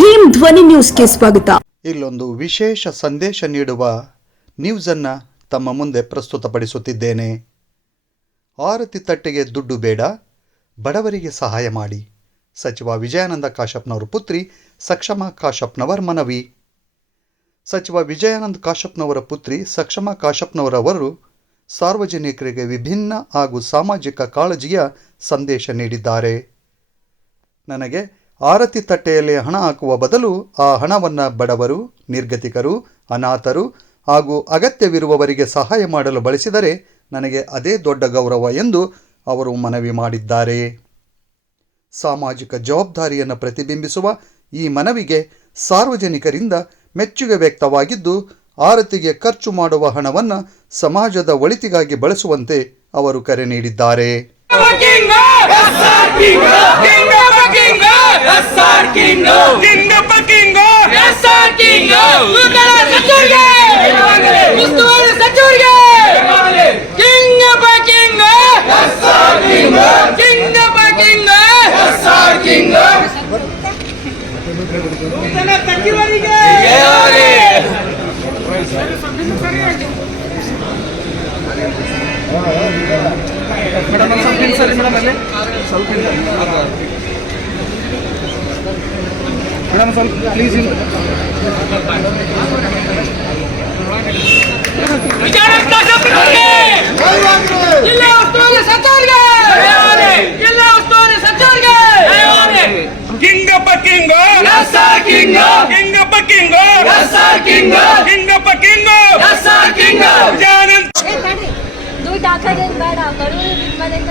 ಭೀಮ್ ಧ್ವನಿ ನ್ಯೂಸ್ಗೆ ಸ್ವಾಗತ. ಇಲ್ಲೊಂದು ವಿಶೇಷ ಸಂದೇಶ ನೀಡುವ ನ್ಯೂಸನ್ನು ತಮ್ಮ ಮುಂದೆ ಪ್ರಸ್ತುತಪಡಿಸುತ್ತಿದ್ದೇನೆ. ಆರತಿ ತಟ್ಟೆಗೆ ದುಡ್ಡು ಬೇಡ, ಬಡವರಿಗೆ ಸಹಾಯ ಮಾಡಿ. ಸಚಿವ ವಿಜಯಾನಂದ ಕಾಶ್ಯಪ್ನವರ ಪುತ್ರಿ ಸಕ್ಷಮಾ ಕಾಶ್ಯಪ್ನವರ ಮನವಿ. ಸಚಿವ ವಿಜಯಾನಂದ ಕಾಶ್ಯಪ್ನವರ ಪುತ್ರಿ ಸಕ್ಷಮಾ ಕಾಶ್ಯಪ್ನವರವರು ಸಾರ್ವಜನಿಕರಿಗೆ ವಿಭಿನ್ನ ಹಾಗೂ ಸಾಮಾಜಿಕ ಕಾಳಜಿಯ ಸಂದೇಶ ನೀಡಿದ್ದಾರೆ. ನನಗೆ ಆರತಿ ತಟ್ಟೆಯಲ್ಲಿ ಹಣ ಹಾಕುವ ಬದಲು ಆ ಹಣವನ್ನು ಬಡವರು, ನಿರ್ಗತಿಕರು, ಅನಾಥರು ಹಾಗೂ ಅಗತ್ಯವಿರುವವರಿಗೆ ಸಹಾಯ ಮಾಡಲು ಬಳಸಿದರೆ ನನಗೆ ಅದೇ ದೊಡ್ಡ ಗೌರವ ಎಂದು ಅವರು ಮನವಿ ಮಾಡಿದ್ದಾರೆ. ಸಾಮಾಜಿಕ ಜವಾಬ್ದಾರಿಯನ್ನು ಪ್ರತಿಬಿಂಬಿಸುವ ಈ ಮನವಿಗೆ ಸಾರ್ವಜನಿಕರಿಂದ ಮೆಚ್ಚುಗೆ ವ್ಯಕ್ತವಾಗಿದ್ದು, ಆರತಿಗೆ ಖರ್ಚು ಮಾಡುವ ಹಣವನ್ನು ಸಮಾಜದ ಒಳಿತಿಗಾಗಿ ಬಳಸುವಂತೆ ಅವರು ಕರೆ ನೀಡಿದ್ದಾರೆ. ಮೇಡಮ್ ಸ್ವಲ್ಪ ಪ್ಲೀಸ್ ದುಡ್ಡು ಹಾಕೋದೇನು ಬೇಡ, ಬಡವರು ನಿಮ್ಮ ಮನೆಯಿಂದ